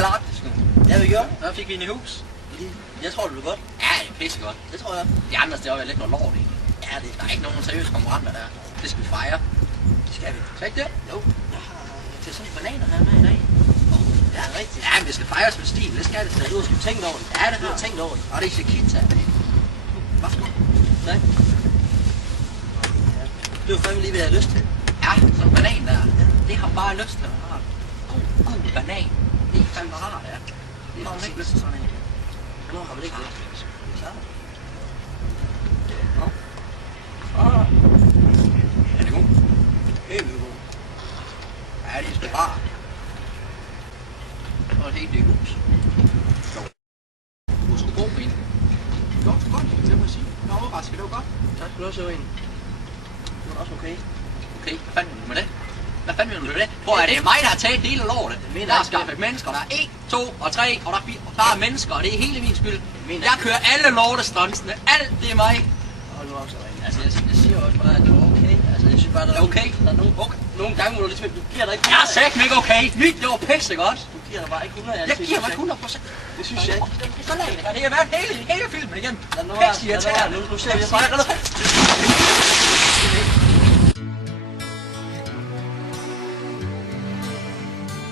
klart det sgu. Ja, vi gjorde. Så fik vi hende i hus. Jeg tror, det blev godt. Ja, det er pissegodt. Det tror jeg. De andre steder er lidt noget lort i. Ja, det Der er ikke nogen seriøse konkurrenter der. Det skal vi fejre. skal vi. Skal ikke det? Jo, jeg har til sådan bananer her med i dag. Ja, rigtigt. Ja, men det skal fejres med stil. Det skal det. Ja, du har sgu tænkt over det. Ja, det Du har har tænkt over det. Og det er Chiquita. Værsgo. Nej. Det var fandme lige, hvad jeg havde lyst til. Ja, sådan en banan der. Det har bare lyst til at have. God banan. Det er fandme rart, ja. Det har man ikke lyst til sådan en. Hvornår har man ikke det? Klart. Er det god? Helt vildt god. Ja, det er sgu bare. Og det er helt det hus. Du er sgu god med en. Det var sgu godt, det må jeg sige. Jeg var overrasket, det var godt. Tak skal du også, Søren. Det var også okay. Okay, hvad fanden vil du med det? Hvad fanden vil du med det? Hvor er det mig, der har taget hele lortet? Der er skaffet mennesker. Der er 1, 2 og 3, og der er 4. Og der er mennesker, og det er hele min skyld. Jeg kører alle lortestuntsene. Alt det er mig. Hold nu op, Søren. Altså, jeg siger også bare, at det var okay. Altså, jeg synes bare, der er Okay. Der er nogle gange, hvor du ligesom, du giver dig ikke 100. Jeg er sækken ikke okay. Mit, det var pisse godt. Du giver dig bare ikke 100. Jeg giver mig 100%. Det synes jeg ikke. Så lad det. Det har været hele filmen igen. Lad nu Pisse være. irriterende. Nu ser vi bare.